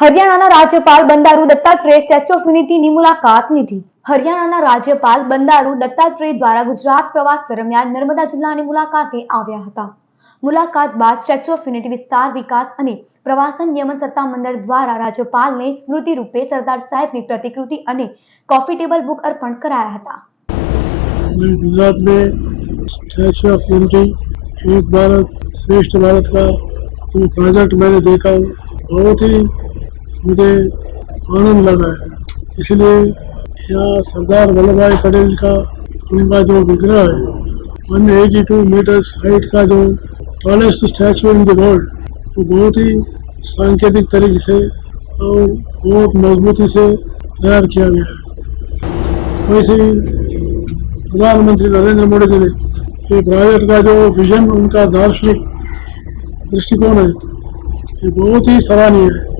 હરિયાણાના રાજ્યપાલ Bandaru Dattatreya statue of યુનિટીની મુલાકાત લીધી હરિયાણાના રાજ્યપાલ બંડારૂ દત્તાત્રેય દ્વારા ગુજરાત પ્રવાસ દરમિયાન નર્મદા જિલ્લાની મુલાકાતે આવ્યા હતા મુલાકાત બાદ સ્ટેચ્યુ ઓફ યુનિટી વિસ્તાર વિકાસ અને પ્રવાસન નિયમન સત્તામંડળ દ્વારા રાજ્યપાલને સ્મૃતિ રૂપે સરદાર સાહેબની પ્રતિકૃતિ અને કોફી ટેબલ બુક અર્પણ કરાયા હતા ગુજરાત સ્ટેચ્યુ ઓફ યુનિટી એક ભારત શ્રેષ્ઠ ભારત का प्रोजेक्ट मैंने देखा बहुत मुझे आनंद लगा है इसलिए यहाँ सरदार वल्लभ भाई पटेल का उनका जो विग्रह है one eighty two metres height का जो tallest statue in the world वो बहुत ही सांकेतिक तरीके से और बहुत मजबूती से तैयार किया गया है वैसे ही प्रधानमंत्री नरेंद्र मोदी जी ने ये प्रोजेक्ट का जो विजन उनका दार्शनिक दृष्टिकोण है ये बहुत ही सराहनीय है